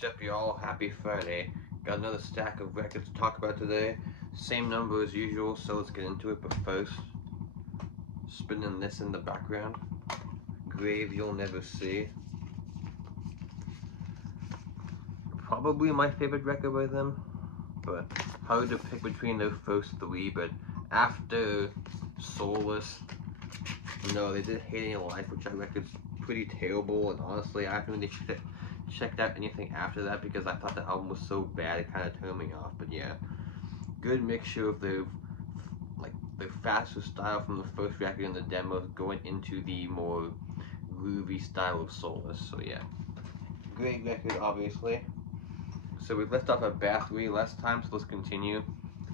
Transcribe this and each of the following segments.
What's up, y'all? Happy Friday. Got another stack of records to talk about today. Same number as usual, so let's get into it. But first, spinning this in the background. Grave You'll Never See. Probably my favorite record by them, but hard to pick between those first three. But after Soulless, no, they did Hating Life, which I record's pretty terrible, and honestly, I haven't really checked out anything after that because I thought the album was so bad it kind of turned me off. But yeah, good mixture of the faster style from the first record and the demos going into the more groovy style of Soulless. So yeah, great record, obviously. So we left off at Bath 3 last time, so let's continue.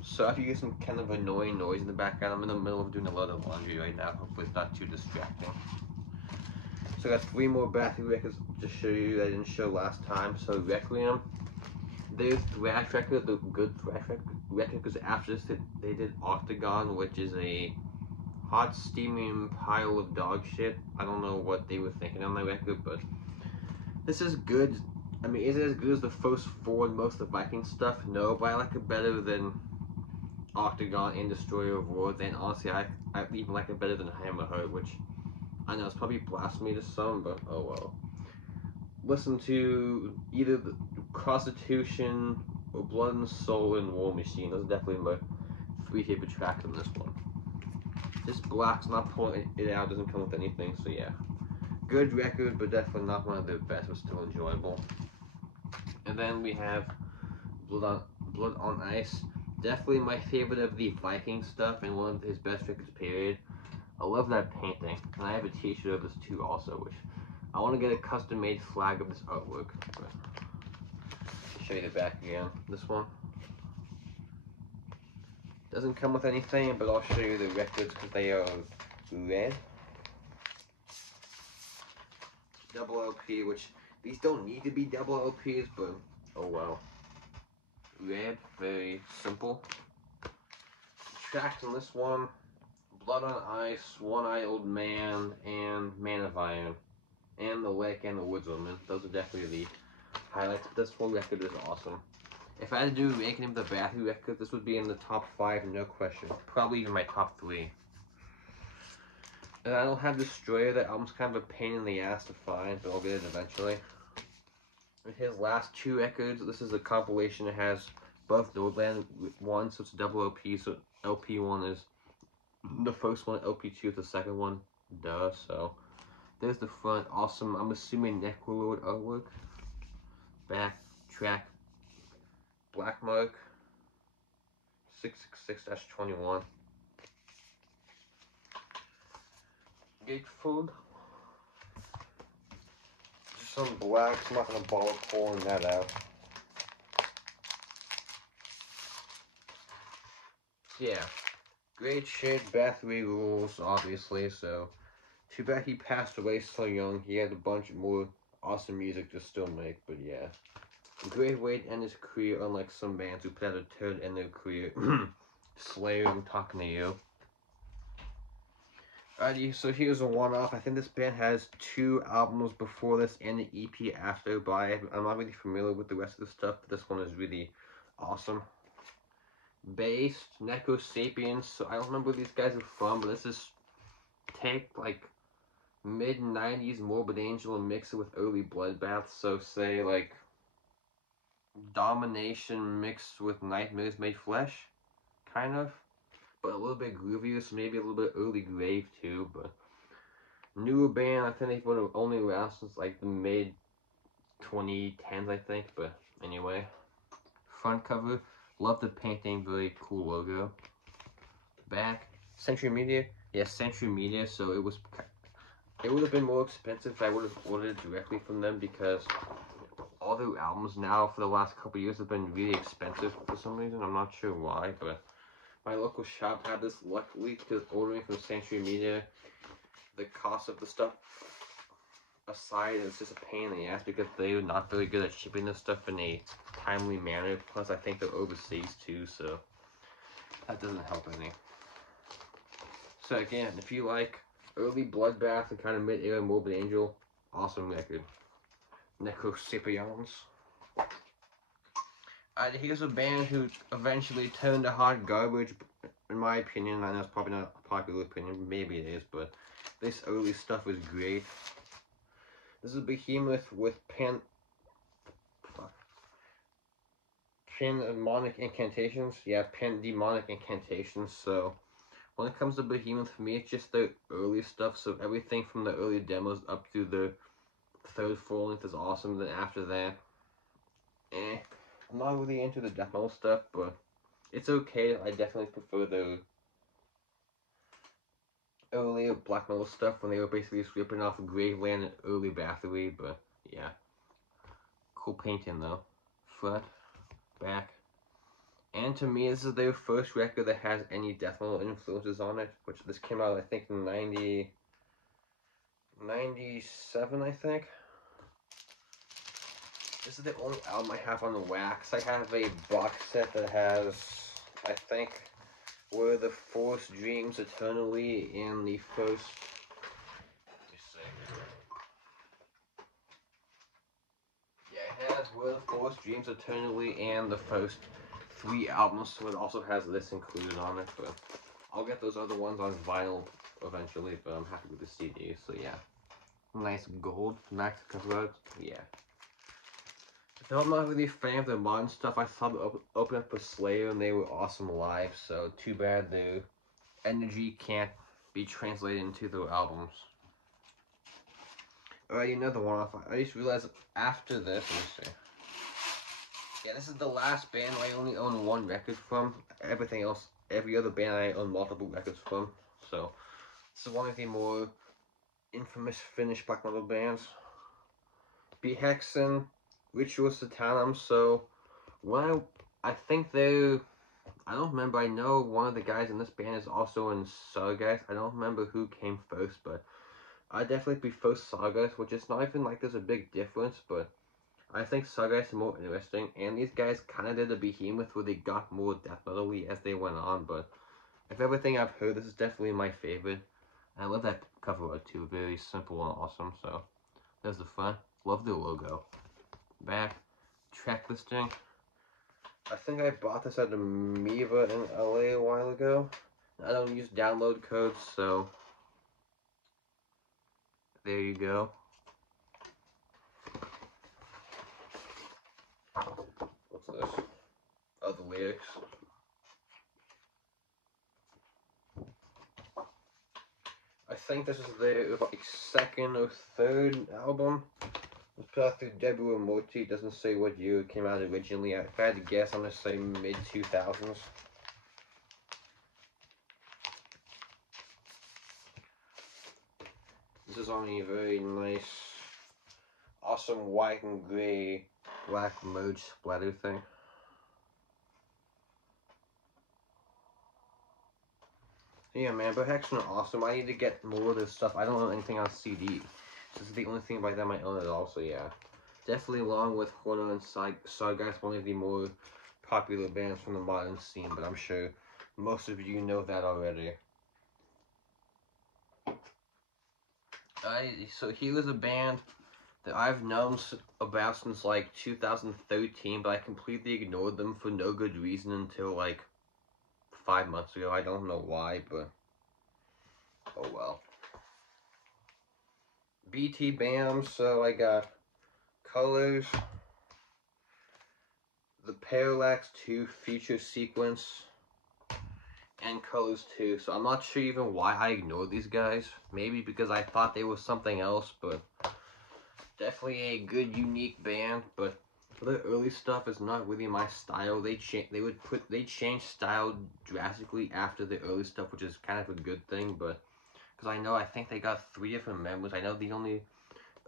So if you get some kind of annoying noise in the background, I'm in the middle of doing a lot of laundry right now. Hopefully it's not too distracting. So I got 3 more Bath 3 records to show you that I didn't show last time. So Requiem, their thrash record, the good thrash record, because after this they did Octagon, which is a hot steaming pile of dog shit. I don't know what they were thinking on that record, but this is good. I mean, is it as good as the first 4 and most of the Viking stuff? No, but I like it better than Octagon and Destroyer of Worlds, and honestly, I even like it better than Hammerheart, which I know it's probably blasphemy to some, but oh well. Listen to either the Constitution or Blood and Soul and War Machine. Those are definitely my 3 favorite tracks on this one. This Black's not pulling it out, doesn't come with anything, so yeah. Good record, but definitely not one of the best, but still enjoyable. And then we have Blood on Ice. Definitely my favorite of the Viking stuff and one of his best records, period. I love that painting, and I have a t-shirt of this too also, which I want to get a custom-made flag of this artwork. But I'll show you the back again. This one doesn't come with anything, but I'll show you the records because they are red. Double LP, which these don't need to be double LPs, but oh well. Red, very simple. Tracks on this one: Blood on Ice, One Eye Old Man, and Man of Iron, and The Lake and the Woodswoman. Those are definitely the highlights. This whole record is awesome. If I had to do ranking of the Bathory record, this would be in the top 5, no question. Probably even my top 3. And I don't have Destroyer. That album's kind of a pain in the ass to find, but I'll get it eventually. With his last 2 records, this is a compilation. It has Above Nordland 1, so it's a double LP. So LP 1 is the first one, LP 2 is the second one. Duh. So there's the front. Awesome. I'm assuming Necrolord artwork. Back track Black Mark 666-21. Gatefold. Just some black. I'm not gonna bother pulling that out. Yeah, great shit. Bathory rules, obviously. So too bad he passed away so young. He had a bunch more awesome music to still make, but yeah, great way to end his career. Unlike some bands who put out a turd in their career. Slayer, I'm talking to you. Alrighty, so here's a one-off. I think this band has 2 albums before this and an EP after, but I'm not really familiar with the rest of the stuff, but this one is really awesome. Based, Necro Sapiens, so I don't remember where these guys are from, but this is take like mid-90s Morbid Angel and mix it with early Bloodbath, so say like Domination mixed with Nightmares Made Flesh, kind of. But a little bit groovier, so maybe a little bit early Grave too, but newer band. I think they've been only around since like the mid-2010s, I think, but anyway. Front cover, love the painting, very cool logo. Back, Century Media, yes, Century Media, so it would have been more expensive if I would have ordered it directly from them, because all their albums now for the last couple years have been really expensive for some reason. I'm not sure why, but my local shop had this luckily, because ordering from Century Media, the cost of the stuff aside, it's just a pain in the ass because they're not very good at shipping this stuff in a timely manner. Plus, I think they're overseas too, so that doesn't help any. So again, if you like early Bloodbath and kind of mid-era Morbid Angel, awesome record. Necro Sapiens. Here's a band who eventually turned to hot garbage, in my opinion. I know it's probably not a popular opinion, maybe it is, but this early stuff was great. This is Behemoth with Pandemonic Incantations. Yeah, Pandemonic Incantations. So when it comes to Behemoth, for me, it's just the early stuff. So everything from the early demos up to the third full length is awesome. Then after that, I'm not really into the death metal stuff, but it's okay. I definitely prefer the early black metal stuff when they were basically just ripping off Graveland and early Bathory. But yeah, cool painting though. Front, back. And to me, this is their first record that has any death metal influences on it, which this came out, I think, in 97, I think. This is the only album I have on wax. I have a box set that has, I think, Where the Force Dreams Eternally in the first... Let me see. Yeah, it has Where the Force Dreams Eternally and the first 3 albums, so it also has this included on it, but I'll get those other ones on vinyl eventually, but I'm happy with the CD, so yeah. Nice gold max cover art, yeah. Though I'm not really a fan of the modern stuff, I saw them open up for Slayer and they were awesome live, so too bad the energy can't be translated into the albums. Alright, another one. I just realized after this, let me see. Yeah, this is the last band I only own 1 record from. Everything else, every other band I own multiple records from. So, this is one of the more infamous Finnish black metal bands. Behexen, Ritual Satanum. So, when I think they, I don't remember, I know one of the guys in this band is also in Sargeist. I don't remember who came first, but I definitely prefer Sargeist, which is not even like there's a big difference, but I think Sargeist is more interesting, and these guys kind of did a Behemoth where they got more death metal-y as they went on, but if everything I've heard, this is definitely my favorite. I love that cover art too, very simple and awesome, so there's the front. Love the logo. Back, track listing. I think I bought this at Amoeba in LA a while ago. I don't use download codes, so there you go. What's this? Oh, the lyrics. I think this is their like 2nd or 3rd album. It was put out through Deborah Morty. It doesn't say what year it came out originally. If I had to guess, I'm gonna say mid-2000s. This is on a very nice, awesome white and gray black merge splatter thing. Yeah, man, but Hexen are awesome. I need to get more of this stuff. I don't know anything on CD. This is the only thing by them I own at all, so yeah. Definitely along with Horner and Sargeist, one of the more popular bands from the modern scene, but I'm sure most of you know that already. So here is a band that I've known about since like 2013, but I completely ignored them for no good reason until like 5 months ago. I don't know why, but oh well. BT Bam, so I got Colors, the Parallax 2 feature sequence, and Colors 2. So I'm not sure even why I ignored these guys. Maybe because I thought they were something else, but definitely a good, unique band. But the early stuff is not really my style. They changed style drastically after the early stuff, which is kind of a good thing. But because I think they got 3 different members. I know the only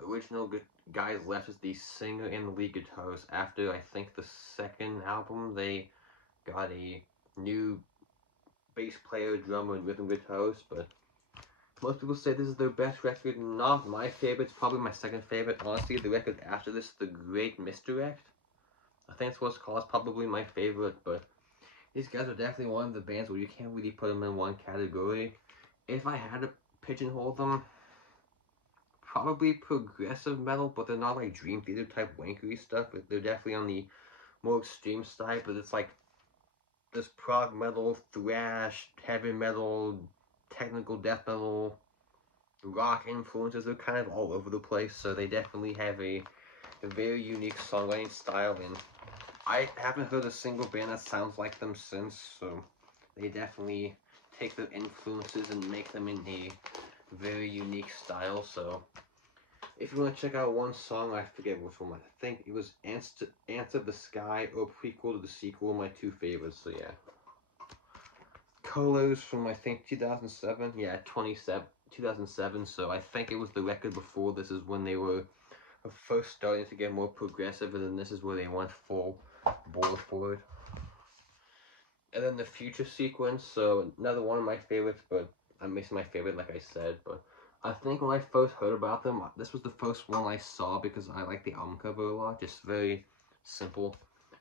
original guys left is the singer and the lead guitarist. After I think the 2nd album, they got a new bass player, drummer, and rhythm guitarist. But most people say this is their best record. Not my favorite. It's probably my 2nd favorite. Honestly, the record after this, The Great Misdirect, I think that's what it's called. It's probably my favorite. But these guys are definitely one of the bands where you can't really put them in one category. If I had to pigeonhole them, probably progressive metal, but they're not like Dream Theater type wankery stuff. They're definitely on the more extreme style, but it's like this prog metal, thrash, heavy metal, technical death metal, rock influences are kind of all over the place, so they definitely have a very unique songwriting style, and I haven't heard a single band that sounds like them since, so they definitely take their influences and make them in a very unique style. So if you want to check out one song, I forget which one, I think it was Answer the Sky or Prequel to the Sequel, my two favorites, so yeah. Colors from, I think, 2007, yeah, 2007, so I think it was the record before this is when they were first starting to get more progressive, and then this is where they went full bore for it. And then the Future sequence, so another one of my favorites, but I'm missing my favorite, like I said, but I think when I first heard about them, this was the first one I saw because I like the album cover a lot, just very simple.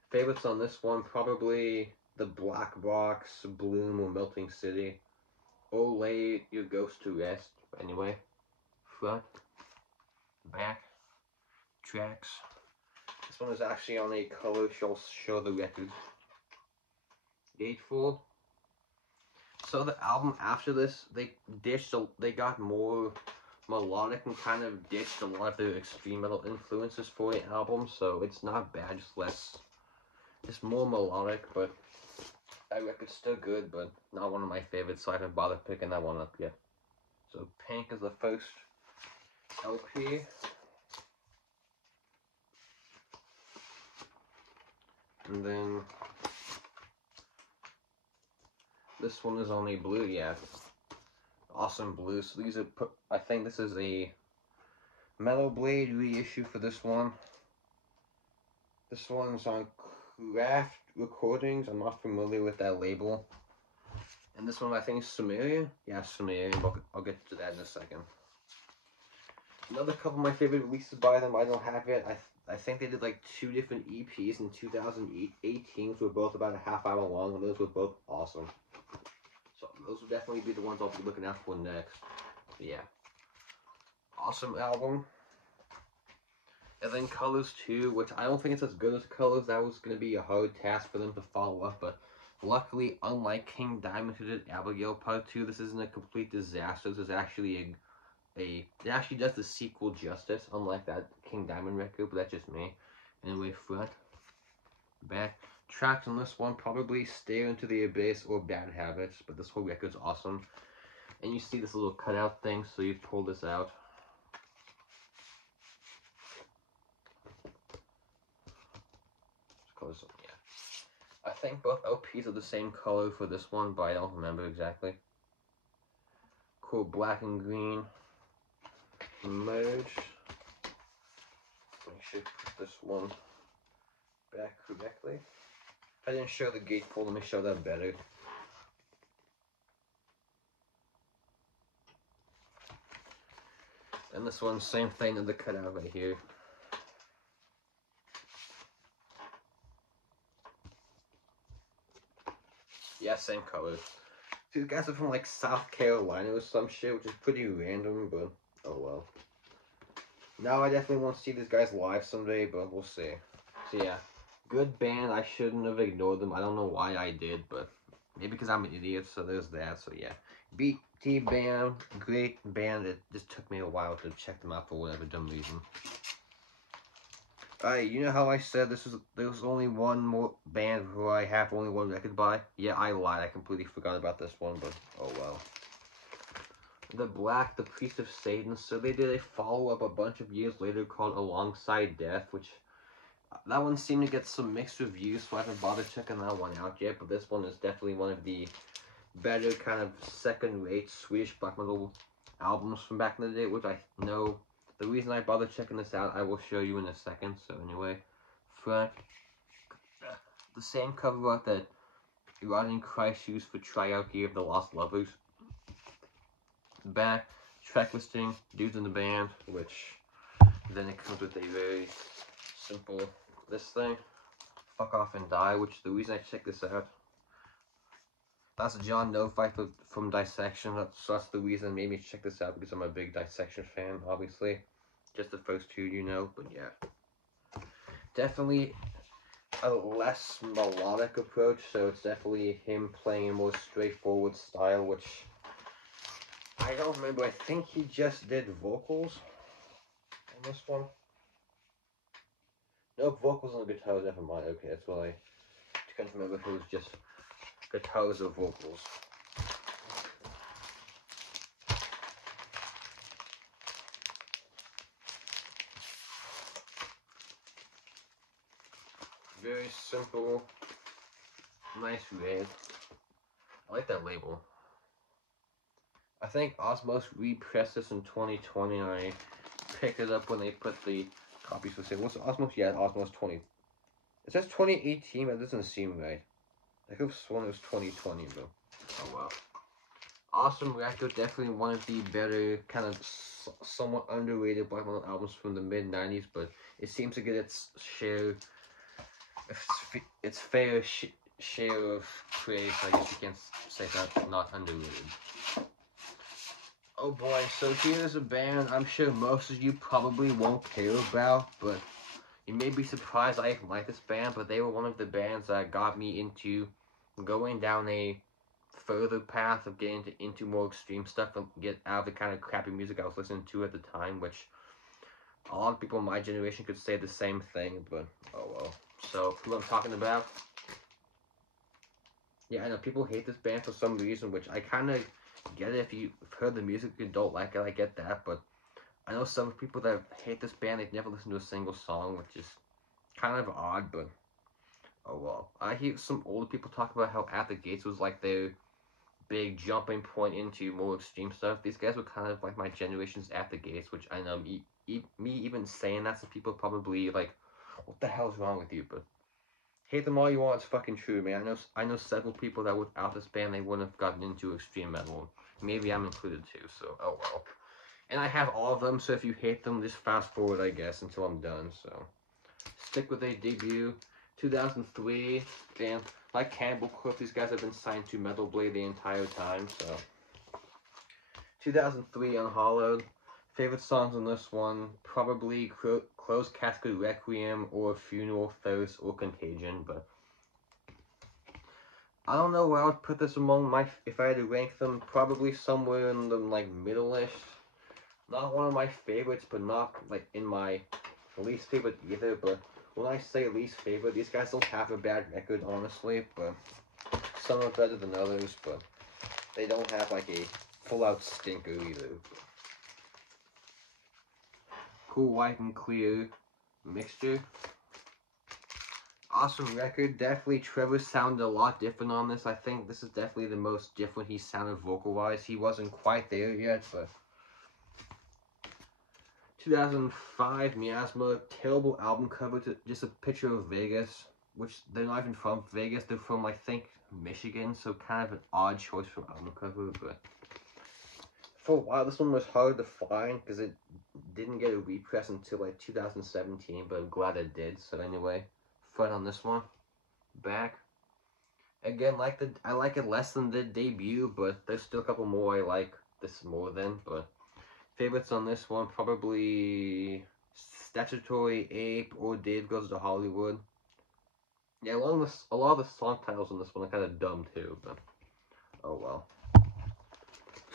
Favorites on this one, probably the Black Box, Bloom, or Melting City. Oh, Lay Your Ghost to Rest. Anyway, front, back, tracks. This one is actually on a color, show the record. Gatefold. So the album after this, they got more melodic and kind of ditched a lot of their extreme metal influences for the album, so it's not bad, just more melodic, but that record's still good, but not one of my favorites, so I haven't bothered picking that one up yet. So Pink is the first LP. And then this one is only blue, yeah. Awesome blue. So these are, I think this is a Metal Blade reissue for this one. This one's on Craft Recordings. I'm not familiar with that label. And this one I think is Sumerian. Yeah, Sumerian. I'll get to that in a second. Another couple of my favorite releases by them I don't have yet. I think they did like 2 different EPs in 2018, which were both about a half hour long, and those were both awesome. So those will definitely be the ones I'll be looking out for next. But yeah. Awesome album. And then Colors 2, which I don't think it's as good as Colors. That was going to be a hard task for them to follow up, but luckily, unlike King Diamond who did Abigail Part 2, this isn't a complete disaster. This is actually it actually does the sequel justice, unlike that King Diamond record, but that's just me. Anyway, front, back. Tracks on this one, probably Stare Into the Abyss or Bad Habits, but this whole record's awesome. And you see this little cutout thing, so you pull this out. Yeah. I think both LPs are the same color for this one, but I don't remember exactly. Cool, black and green. Merge. Make sure to put this one back correctly. If I didn't show the gatefold, let me show that better. And this one, same thing in the cutout right here. Yeah, same color. These guys are from like South Carolina or some shit, which is pretty random, but oh well. Now I definitely want to see these guys live someday, but we'll see. So yeah, good band. I shouldn't have ignored them. I don't know why I did, but maybe because I'm an idiot, so there's that. So yeah, BT band, great band. It just took me a while to check them out for whatever dumb reason. You know how I said there was only one more band who I have only one record by? Yeah, I lied. I completely forgot about this one, but oh well. The Black, the Priest of Satan. So they did a follow-up a bunch of years later called Alongside Death, which that one seemed to get some mixed reviews, so I haven't bothered checking that one out yet, but this one is definitely one of the better kind of second-rate Swedish black metal albums from back in the day, which I know. The reason I bothered checking this out, I will show you in a second. So anyway, front, the same cover art that Rodney Christ used for Tryout Gear of the Lost Lovers. Back, track listing, dudes in the band, which then it comes with a very simple, this thing, Fuck Off and Die, which the reason I checked this out, that's John Nofight from Dissection, so that's the reason it made me check this out, because I'm a big Dissection fan, obviously. Just the first two, you know, but yeah. Definitely a less melodic approach, so it's definitely him playing a more straightforward style, which I don't remember. I think he just did vocals on this one. No vocals on the guitar, never mind. Okay, that's why I can't remember if it was just guitars or vocals. Very simple, nice red. I like that label. I think Osmos repressed this in 2020, and I picked it up when they put the copies for sale. What's Osmos? Yeah, Osmos 20. It says 2018, but it doesn't seem right. I could have sworn it was 2020, though. Oh well. Awesome record, definitely one of the better, kind of somewhat underrated black metal albums from the mid 90s, but it seems to get its share, its fair share of praise. I guess you can't say that's not underrated. Oh boy, so here's a band I'm sure most of you probably won't care about, but you may be surprised I even like this band, but they were one of the bands that got me into going down a further path of getting into more extreme stuff and get out of the kind of crappy music I was listening to at the time, which a lot of people in my generation could say the same thing, but oh well. So, who I'm talking about? Yeah, I know people hate this band for some reason, which I kind of get it. If you've heard the music and don't like it, I get that, but I know some people that hate this band, they've never listened to a single song, which is kind of odd, but oh well. I hear some older people talk about how At the Gates was like their big jumping point into more extreme stuff. These guys were kind of like my generation's At the Gates, which I know me even saying that, some people probably like, what the hell's wrong with you? But hate them all you want, it's fucking true, man. I know several people that without this band they wouldn't have gotten into extreme metal. Maybe I'm included too, so oh well. And I have all of them, so if you hate them, just fast forward, I guess, until I'm done, so. Stick with their debut, 2003, and like Cannibal Corpse, these guys have been signed to Metal Blade the entire time, so. 2003, Unhollowed. Favorite songs on this one, probably Closed Casket Requiem, or Funeral Thirst, or Contagion, but I don't know where I would put this among my, if I had to rank them, probably somewhere in the, like, middle-ish. Not one of my favorites, but not, like, in my least favorite either, but when I say least favorite, these guys don't have a bad record, honestly, but some are better than others, but they don't have, like, a full-out stinker either. Cool White and Clear Mixture. Awesome record. Definitely Trevor sounded a lot different on this. I think this is definitely the most different he sounded vocal-wise. He wasn't quite there yet, but 2005, Miasma, terrible album cover, just a picture of Vegas, which they're not even from Vegas, they're from, I think, Michigan, so kind of an odd choice for album cover, but for a while this one was hard to find, because it didn't get a repress until, like, 2017, but I'm glad it did, so anyway, front on this one, back. Again, I like it less than the debut, but there's still a couple more I like this more than, but favorites on this one, probably Statutory Ape or Dave Goes to Hollywood. Yeah, along with a lot of the song titles on this one are kind of dumb too, but oh well.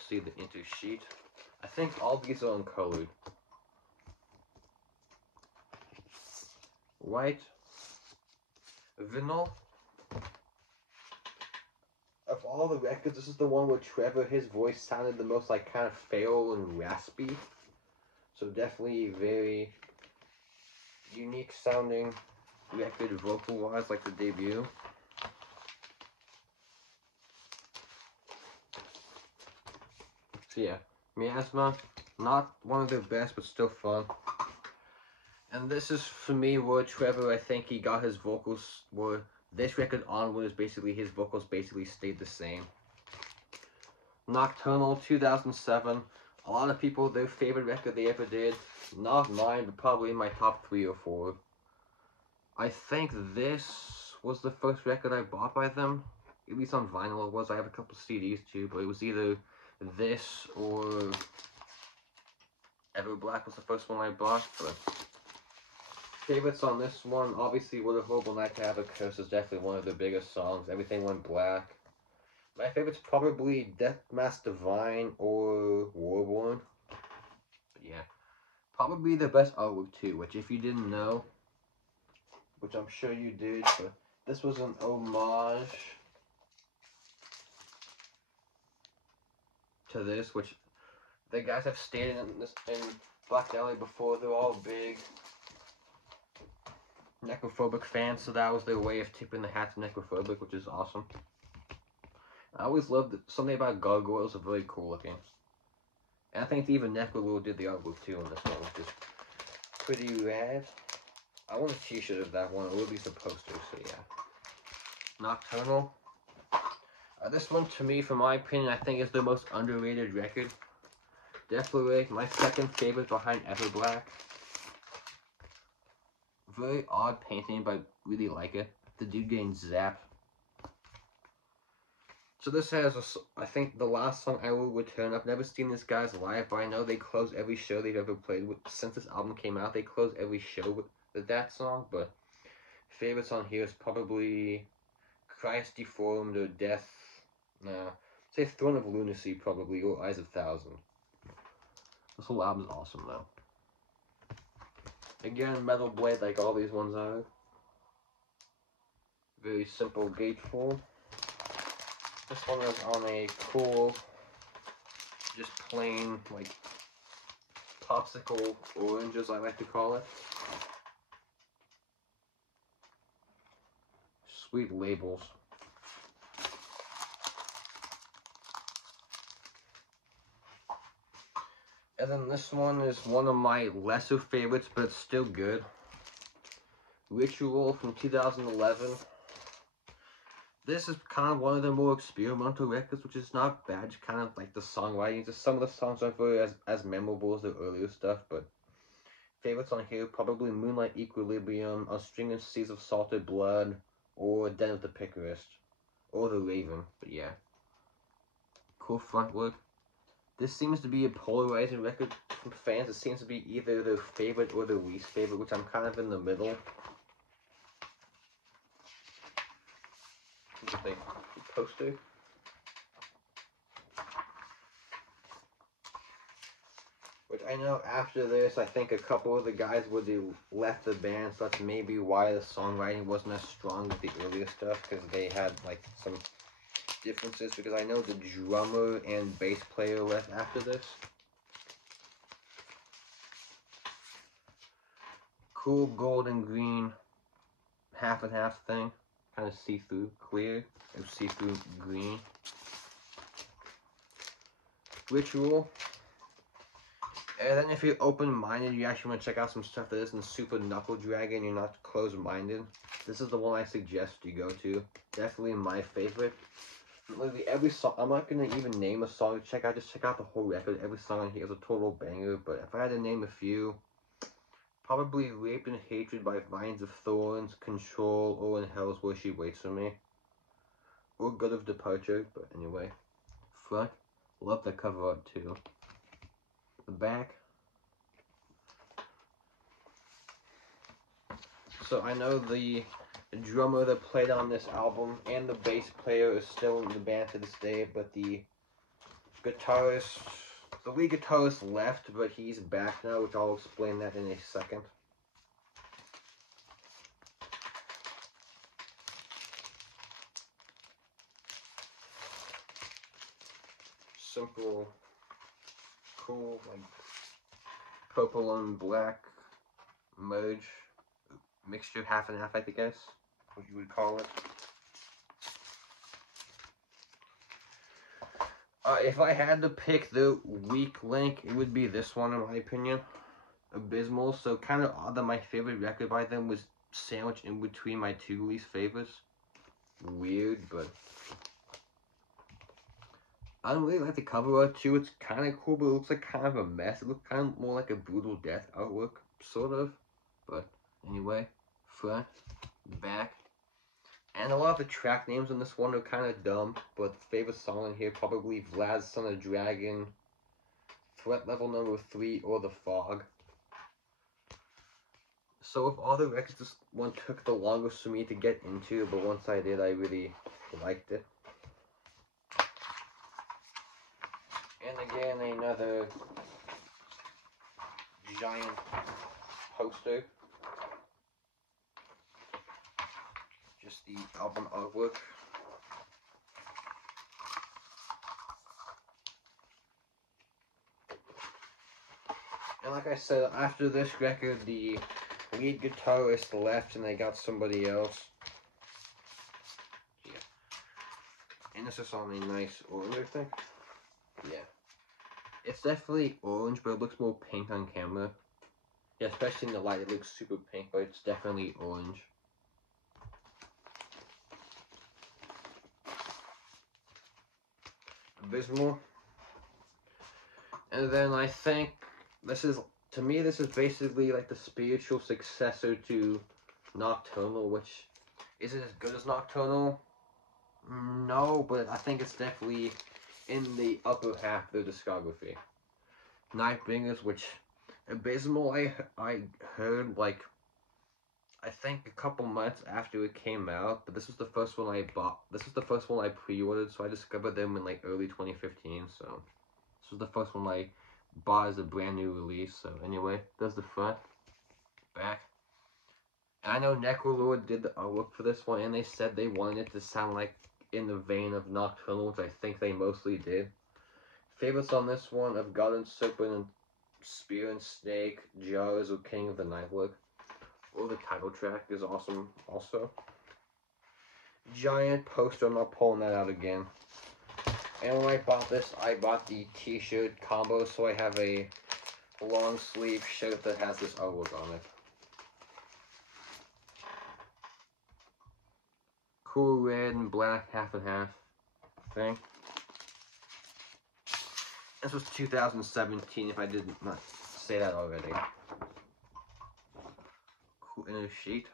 See the inter sheet. I think all these are uncolored. White. Vinyl. Of all the records, this is the one where Trevor, his voice sounded the most like kind of feral and raspy. So definitely very unique sounding record vocal-wise, like the debut. So yeah, Miasma, not one of their best, but still fun. And this is, for me, where Trevor, I think he got his vocals, where this record onwards, basically, his vocals basically stayed the same. Nocturnal, 2007. A lot of people, their favorite record they ever did. Not mine, but probably in my top 3 or 4. I think this was the first record I bought by them. At least on vinyl it was. I have a couple CDs too, but it was either this or Ever Black was the first one I bought. But Favorites on this one, obviously What a Horrible Night to Have a Curse is definitely one of the biggest songs. Everything Went Black. My favorite's probably Death Mask Divine or Warborn. But yeah. Probably the best artwork too, which if you didn't know, which I'm sure you did, but this was an homage to this, which the guys have stated in Black Alley before. They're all big necrophobic fans, so that was their way of tipping the hat to necrophobic, which is awesome. I always loved something about gargoyles are very cool looking. And I think even Necrolord did the artwork too on this one, which is pretty rad. I want a t-shirt of that one, or at least a poster, so yeah. Nocturnal. This one, to me, from my opinion, I think is the most underrated record. Definitely my second favorite behind Everblack. Very odd painting, but I really like it. The dude getting zapped. So this has, I think, the last song, I Will Return. I've never seen this guys live, but I know they close every show they've ever played with. Since this album came out, they close every show with that song, but favorites on here is probably Christ Deformed or Death. Nah, say Throne of Lunacy probably, or Eyes of Thousand. This whole album is awesome though. Again, Metal Blade like all these ones are. Very simple gatefold. This one is on a cool, just plain like popsicle orange, as I like to call it. Sweet labels. And then this one is one of my lesser favorites, but it's still good. Ritual from 2011. This is kind of one of the more experimental records, which is not bad. Just kind of like the songwriting. Just some of the songs aren't very as memorable as the earlier stuff, but favorites on here probably Moonlight Equilibrium, A String of Seas of Salted Blood, or Den of the Picarist, or The Raven. But yeah, cool front work. This seems to be a polarizing record from fans. It seems to be either their favorite or their least favorite, which I'm kind of in the middle. The poster. Which I know after this, I think a couple of the guys would have left the band, so that's maybe why the songwriting wasn't as strong with the earlier stuff, because they had like some differences, because I know the drummer and bass player left after this. Cool gold and green half and half thing. Kind of see-through, clear, and see-through green. Ritual. And then if you're open-minded, you actually want to check out some stuff that isn't super knuckle dragging, you're not closed-minded, this is the one I suggest you go to. Definitely my favorite. Literally every song, I'm not going to even name a song to check out, just check out the whole record. Every song on here is a total banger, but if I had to name a few, probably Rape and Hatred by Vines of Thorns, Control, or In Hell's Where She Waits For Me. Or Good of Departure, but anyway. Front, love the cover art too. The back. So I know the drummer that played on this album and the bass player is still in the band to this day, but the guitarist, the lead guitarist left, but he's back now, which I'll explain that in a second. Simple, cool, like purple and black merge, mixture, half and half, I guess, what you would call it. If I had to pick the weak link, it would be this one, in my opinion. Abysmal. So kind of odd that my favorite record by them was sandwiched in between my two least favorites. Weird, but I don't really like the cover art too. It's kind of cool, but it looks like kind of a mess. It looks kind of more like a Brutal Death artwork, sort of. But anyway, front, back. And a lot of the track names on this one are kind of dumb, but the favorite song in here probably Vlad's Son of Dragon, Threat Level Number 3, or The Fog. So with all the records, this one took the longest for me to get into, but once I did, I really liked it. And again, another giant poster. Just the album artwork. And like I said, after this record, the lead guitarist left and they got somebody else. Yeah. And this is on a nice orange, I think. Yeah. It's definitely orange, but it looks more pink on camera. Yeah, especially in the light, it looks super pink, but it's definitely orange. Abysmal. And then I think this is, to me, this is basically like the spiritual successor to Nocturnal, which isn't as good as Nocturnal. No, but I think it's definitely in the upper half of the discography. Nightbringers, which Abysmal, I heard like I think a couple months after it came out, but this was the first one I bought. This was the first one I pre-ordered, so I discovered them in like early 2015. So this was the first one I bought as a brand new release. So anyway, there's the front, back. And I know Necrolord did the artwork for this one, and they said they wanted it to sound like in the vein of Nocturnal, which I think they mostly did. Favorites on this one of God and Serpent and Spear and Snake, Jars, or King of the Nightlook. Or the title track is awesome also. Giant poster, I'm not pulling that out again. And when I bought this, I bought the t-shirt combo, so I have a long sleeve shirt that has this artwork on it. Cool red and black, half and half thing. This was 2017, if I did not say that already. Cool inner sheet.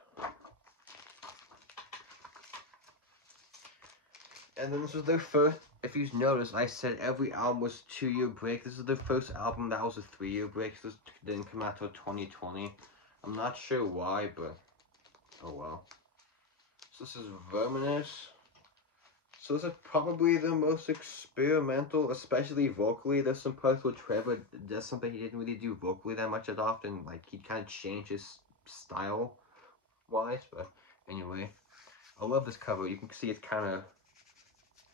And then this was their first, if you've noticed, I said every album was 2-year break. This is their first album that was a 3-year break. This didn't come out till 2020. I'm not sure why, but oh well. So this is Verminous. So this is probably the most experimental, especially vocally. There's some parts where Trevor does something he didn't really do vocally that much as often. Like, he kind of changed his style-wise, but anyway. I love this cover. You can see it's kind of,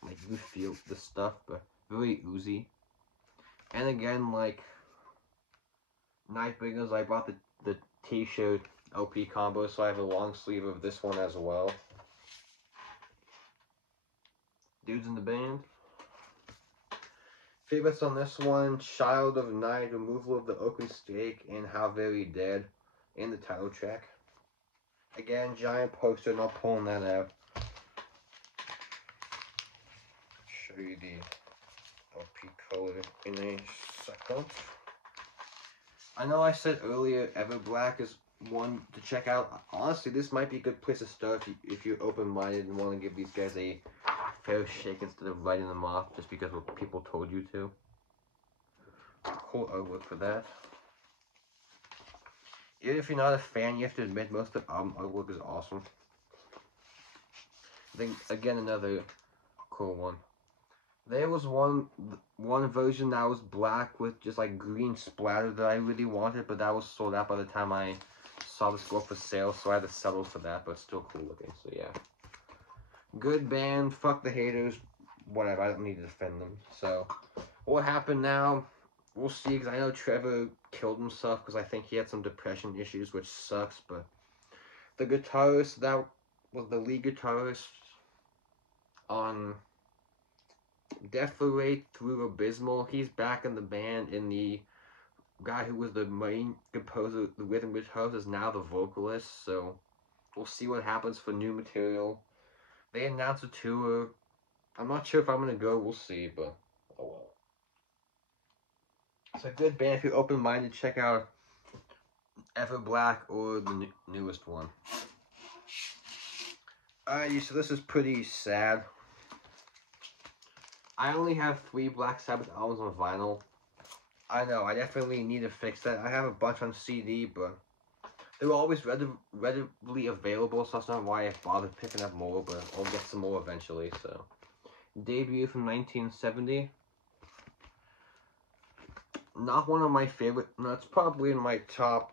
like, you feel the stuff, but very oozy. And again, like, Nightbringers, I bought the t-shirt LP combo, so I have a long sleeve of this one as well. Dudes in the band. Favorites on this one, Child of Night, Removal of the Oaken Stake, and How Very Dead in the title track. Again, giant poster, not pulling that out. Show you the LP color in a second. I know I said earlier Everblack is one to check out. Honestly, this might be a good place to start if you're open-minded and want to give these guys a fair shake instead of writing them off just because what people told you to. Cool artwork for that. Even if you're not a fan, you have to admit most of the album artwork is awesome. I think, again, another cool one. There was one version that was black with just like green splatter that I really wanted, but that was sold out by the time I saw this go up for sale, so I had to settle for that, but still cool looking, so yeah. Good band, fuck the haters, whatever, I don't need to defend them. So, what happened now, we'll see, because I know Trevor killed himself because I think he had some depression issues, which sucks, but the guitarist that was the lead guitarist on Deflate through Abysmal, he's back in the band, and the guy who was the main composer, the rhythm guitarist, is now the vocalist, so we'll see what happens for new material. They announced a tour. I'm not sure if I'm gonna go, we'll see, but oh well. It's a good band if you're open-minded, check out Everblack or the newest one. Alrighty, so this is pretty sad. I only have 3 Black Sabbath albums on vinyl. I know, I definitely need to fix that. I have a bunch on CD, but They were always readily available, so that's not why I bothered picking up more, but I'll get some more eventually, so. Debut from 1970. Not one of my favorite, no, it's probably in my top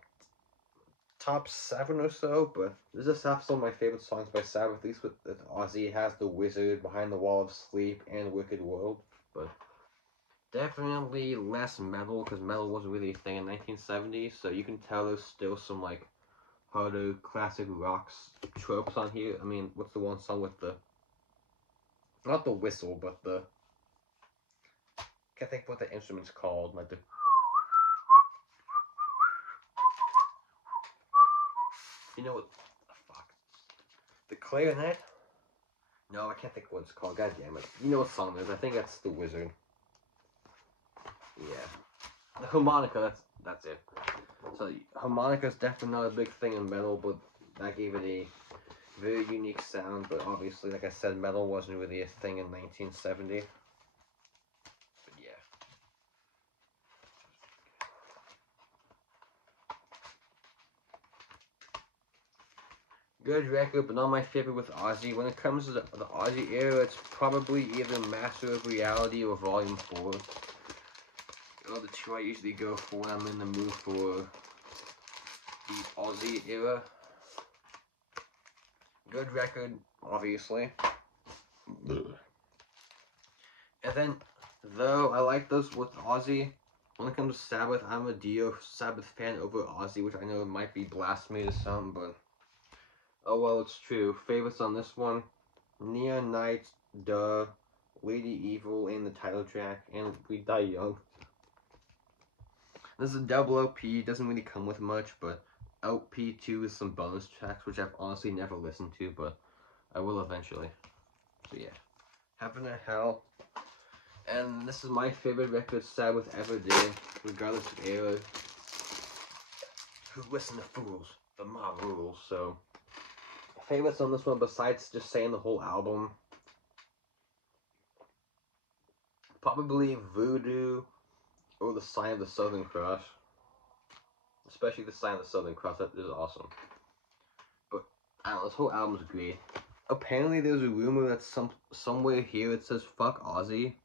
7 or so, but this just have some of my favorite songs by Sabbath, at least with Ozzy has The Wizard, Behind the Wall of Sleep, and Wicked World, but definitely less metal, because metal wasn't really a thing in 1970, so you can tell there's still some, like, harder classic rocks tropes on here. I mean, what's the one song with the, not the whistle, but the, can't think what the instrument's called, like the, you know what, fuck, the clarinet? No, I can't think what it's called, god damn it. You know what song it is, I think that's The Wizard. Yeah. The harmonica, that's it. So, harmonica's definitely not a big thing in metal, but that gave it a very unique sound, but obviously, like I said, metal wasn't really a thing in 1970. But yeah. Good record, but not my favorite with Ozzy. When it comes to the Ozzy era, it's probably either Master of Reality or Volume 4. The two I usually go for when I'm in the mood for the Ozzy era. Good record, obviously. And then, though I like those with Ozzy, when it comes to Sabbath, I'm a Dio Sabbath fan over Ozzy, which I know might be blasphemy to some, but oh well, it's true. Favorites on this one: Neon Nights, Duh, Lady Evil, and the title track, and We Die Young. This is a double LP, doesn't really come with much, but LP 2 is some bonus tracks, which I've honestly never listened to, but I will eventually. So yeah, Heaven and Hell. And this is my favorite record Sabbath ever did, regardless of era. Who listen to fools? The mob rules. So, favorites on this one, besides just saying the whole album, probably Voodoo or The Sign of the Southern Cross. Especially The Sign of the Southern Cross, that is awesome. But, I don't know, this whole album's great. Apparently there's a rumor that somewhere here it says fuck Ozzy.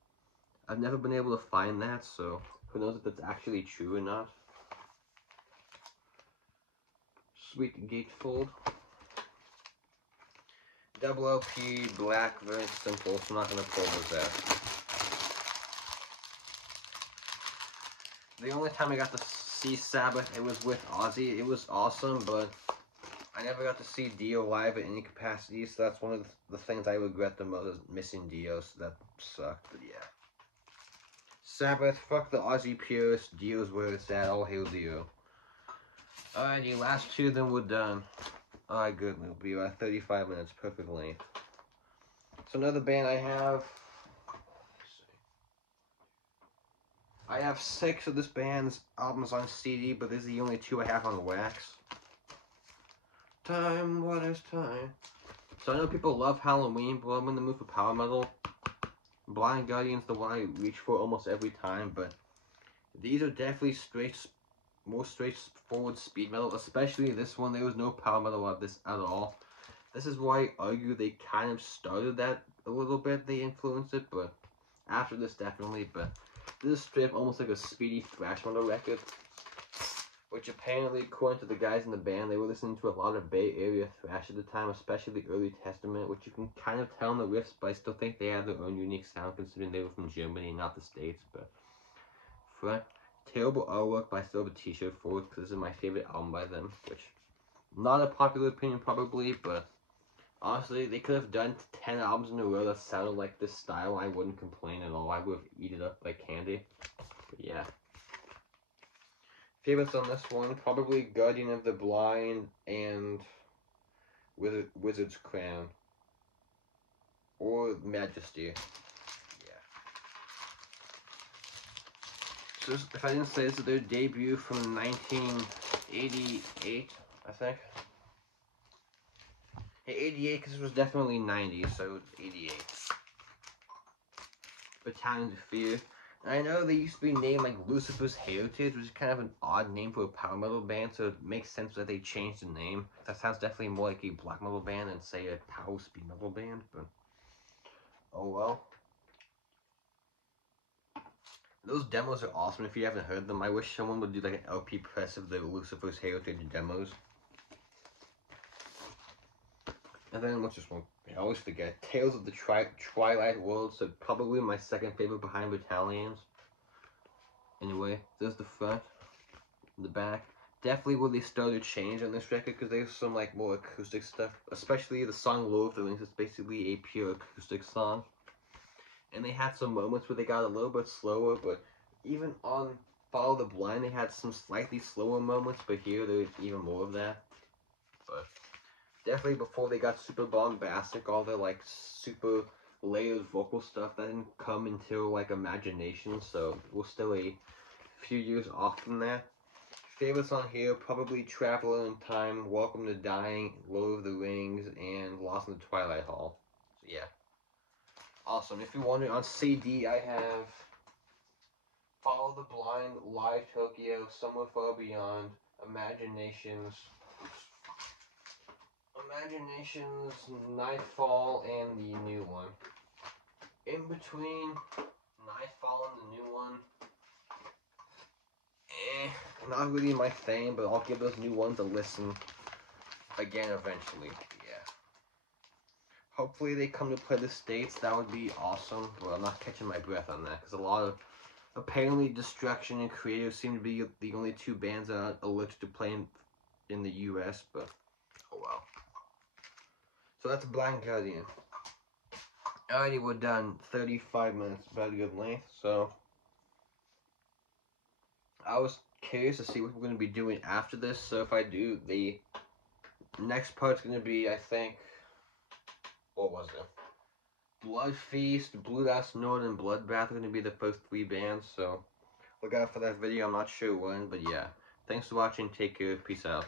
I've never been able to find that, so who knows if that's actually true or not. Sweet Gatefold. Double LP, black, very simple, so I'm not going to pull those out. The only time I got to see Sabbath, it was with Ozzy. It was awesome, but I never got to see Dio live in any capacity, so that's one of the things I regret the most, is missing Dio, so that sucked, but yeah. Sabbath, fuck the Ozzy purists, Dio's where it's at, all hail Dio. Alrighty, last two, then we're done. Alright, good, we'll be about 35 minutes, perfect length. So another band I have 6 of this band's albums on CD, but this is the only 2 I have on wax. Time, what is time? So I know people love Halloween, but I'm in the mood for power metal. Blind Guardian's the one I reach for almost every time, but these are definitely more straightforward speed metal, especially this one. There was no power metal of this at all. This is why I argue they kind of started that a little bit, they influenced it, but after this definitely, but this is straight up almost like a speedy thrash metal record, which apparently, according to the guys in the band, they were listening to a lot of Bay Area thrash at the time, especially the early Testament, which you can kind of tell in the riffs, but I still think they had their own unique sound considering they were from Germany, not the States, but front, terrible artwork, but I still have a t-shirt for it, because this is my favorite album by them, which, not a popular opinion probably, but honestly, they could have done 10 albums in a row that sounded like this style, I wouldn't complain at all, I would have eaten it up like candy, but yeah. Favorites on this one, probably Guardian of the Blind and Wizard's Crown. Or Majesty. Yeah. So if I didn't say this is their debut from 1988, I think. 88, because it was definitely 90, so 88. Battalions of Fear. I know they used to be named like Lucifer's Heritage, which is kind of an odd name for a power metal band, so it makes sense that they changed the name. That sounds definitely more like a black metal band than, say, a power speed metal band, but oh well. Those demos are awesome if you haven't heard them. I wish someone would do like an LP press of the Lucifer's Heritage demos. And then what's this one? I always forget. Tales of the Twilight World, so probably my second favorite behind Battalions. Anyway, there's the front, the back. Definitely where they started to change on this record, because there's some like more acoustic stuff, especially the song Lord of the Rings is basically a pure acoustic song. And they had some moments where they got a little bit slower, but even on Follow the Blind they had some slightly slower moments, but here there's even more of that. But definitely before they got super bombastic, all the like super layered vocal stuff that didn't come until like Imagination, so we're still a few years off from that. Favorites on here, probably Traveler in Time, Welcome to Dying, Lord of the Rings, and Lost in the Twilight Hall. So yeah. Awesome. If you're wondering, on CD I have Follow the Blind, Live Tokyo, Somewhere Far Beyond, Imaginations, Nightfall, and the new one. In between Nightfall and the new one, not really my thing, but I'll give those new ones a listen again eventually. Yeah. Hopefully they come to play the States. That would be awesome. Well, I'm not catching my breath on that, because a lot of apparently Destruction and Creative seem to be the only two bands that are allergic to playing in the US, but oh well. So that's Blind Guardian. Alrighty, we're done. 35 minutes, about a good length. So I was curious to see what we're going to be doing after this. So if I do, the next part's going to be, I think, what was it? Blood Feast, Blue Dust Nord, and Bloodbath are going to be the first 3 bands. So look out for that video. I'm not sure when, but yeah. Thanks for watching. Take care. Peace out.